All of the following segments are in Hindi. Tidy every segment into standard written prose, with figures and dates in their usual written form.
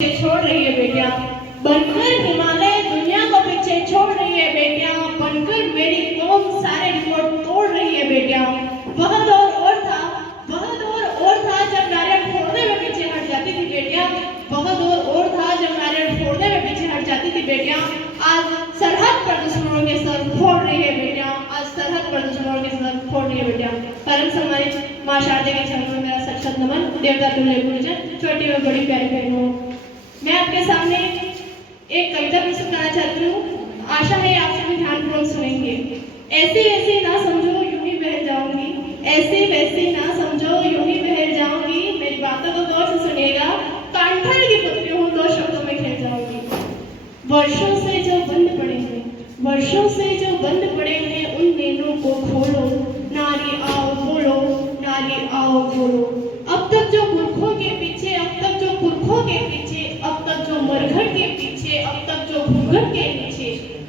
छोड़ रही है बेटियां, बनकर हिमालय दुनिया को पीछे छोड़ रही है बेटियां, बनकर मेरी कौम सारे रिकॉर्ड तोड़ रही है बेटियां। वह दौर और था, वह दौर और था जब नारियल फोड़ने में पीछे हट जाती थी बेटियां, वह दौर और था जब नारियल फोड़ने में पीछे हट जाती थी बेटियां। आज सरहद पर दुश्मनों के सर फोड़ रही है बेटियां, आज सरहद पर दुश्मनों के सर फोड़ रही है बेटियां। परम सम्मानित मां शारदा के चरणों में मेरा सत सत नमन। देवता तुल्य गुरुजन, छोटी और बड़ी प्यारी बहनों, मैं आपके सामने एक कविता प्रस्तुत करना चाहती हूँ। आशा है आप सभी ध्यानपूर्वक सुनेंगे। ऐसी वैसी ना समझो यूं ही बह जाऊंगी, ऐसी वैसी ना समझो यूं ही बह जाऊंगी, मेरी बातों को गौर से सुनिएगा, कांठल की पुत्री हूँ, दो शब्दों में खेल जाऊंगी। वर्षों से जो बंद पड़े हैं, वर्षों से जो बंद पड़े हैं, उन नैनों को खोलो, नारी आओ बोलो, नारी आओ बोलो। अब तक जो पुरखों के पीछे, अब तक जो पुरखों के पीछे, अब तक जो मरघट के पीछे, अब तक जो घूंघट के नीचे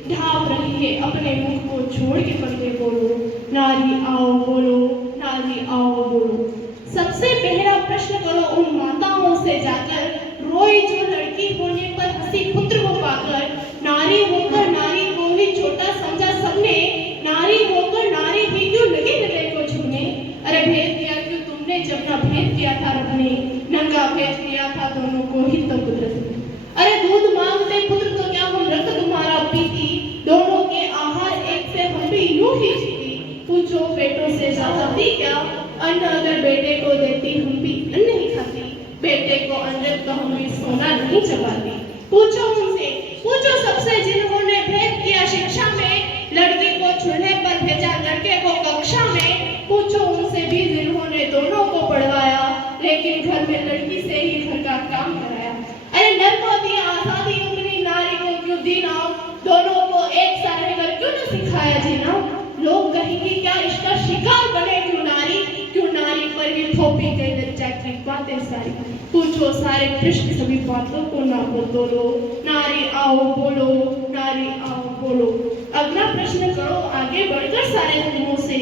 ढाप रही है, अपने मुख को छोड़ के पर्दे बोलो, नारी आओ बोलो, नारी आओ बोलो। सबसे पहला प्रश्न करो उन माताओं से जाकर, रोई जो लड़की होने पर हंसी पुत्र को पाकर। नारी होकर नारी को ही छोटा समझा सबने, नारी होकर नारी भी क्यों लगे हृदय को छूने। अरे भेद दिया क्यों तुमने जब ना भेद किया था रब ने, नंगा भेज दिया था दोनों को ही तो कुदरत ने। अरे दूध मांगते पुत्र तो क्या हम रक्त तुम्हारा पीती, दोनों के आहार एक से हम भी यूं ही जीती। पूछो बेटों से ज्यादा थी क्या, अन्न अगर बेटे को देती हम भी अन्न ही खाती, बेटे को अमृत तो हम भी सोना नहीं चबाती। पूछो उनसे, पूछो सबसे जिन्होंने भेद किया शिक्षा में, लड़की को चूल्हे पर भेजा लड़के को कक्षा में। पूछो उनसे भी जिन्होंने दोनों को पढ़वाया, लेकिन घर में लड़की से ही घर का काम कराया। अरे नर को दी आजादी उंगली, नारी को क्यों दी नाव, दोनों को एक सा रहकर क्यों न सिखाया जीना। लोग कहेंगे क्या इसका शिकार बने क्यों नारी पर ही थोपी गई लज्जा की बातें सारी। पूछो सारे कृष्ण सभी बातों को ना बदलो, नारी आओ बोलो, नारी आओ बोलो। अगला प्रश्न करो आगे बढ़कर सारे धर्मों से,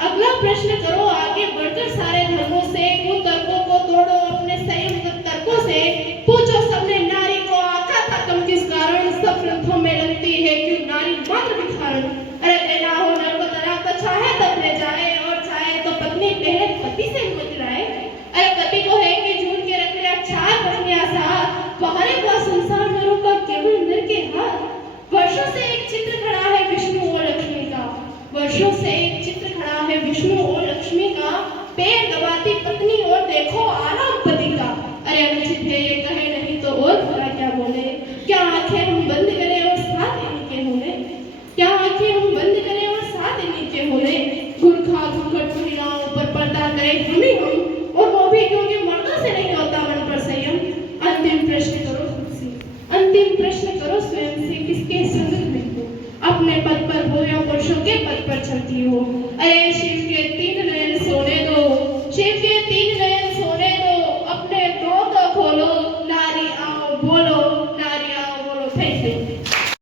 अगला प्रश्न करो आगे बढ़कर सारे धर्मों से, कुतर्कों को तोड़ो अपने संयुक्त तर्कों से। पूछो सबने नारी को आका था कम किस कारण, सब ग्रंथों में लगती है क्यों नारी मात्र भिखारण। अरे देना हो नर को तलाक तो चाहे तब ले जाए, और चाहे तो पत्नी पहले पति से मत लाए। अरे पति को है कि झूठ के रख ले चार पत्नियां साथ, बाहर का संसार नरों का केवल नर के हाथ। वर्षों से एक चित्र खड़ा है विष्णु और लक्ष्मी का, वर्षों से एक चित्र खड़ा है विष्णु और लक्ष्मी का, पैर दबाती पत्नी और देखो आराम पति का। अरे अनुचित है ये कहे नहीं तो और बुरा क्या बोले, क्या आंखें हम बंद करें और साथ इनके होने, क्या आंखें हम बंद करें और साथ इनके होने। गुरखा घूंघट महिलाओं पर पर्दा करें हम, और वो भी क्योंकि मर्दों से नहीं होता मन पर संयम। अंतिम प्रश्न करो खुद से, अंतिम प्रश्न करो स्वयं से, किसके संग में हो, अपने पद पर हो या पुरुषों के पद पर चलती हो। अरे शिव के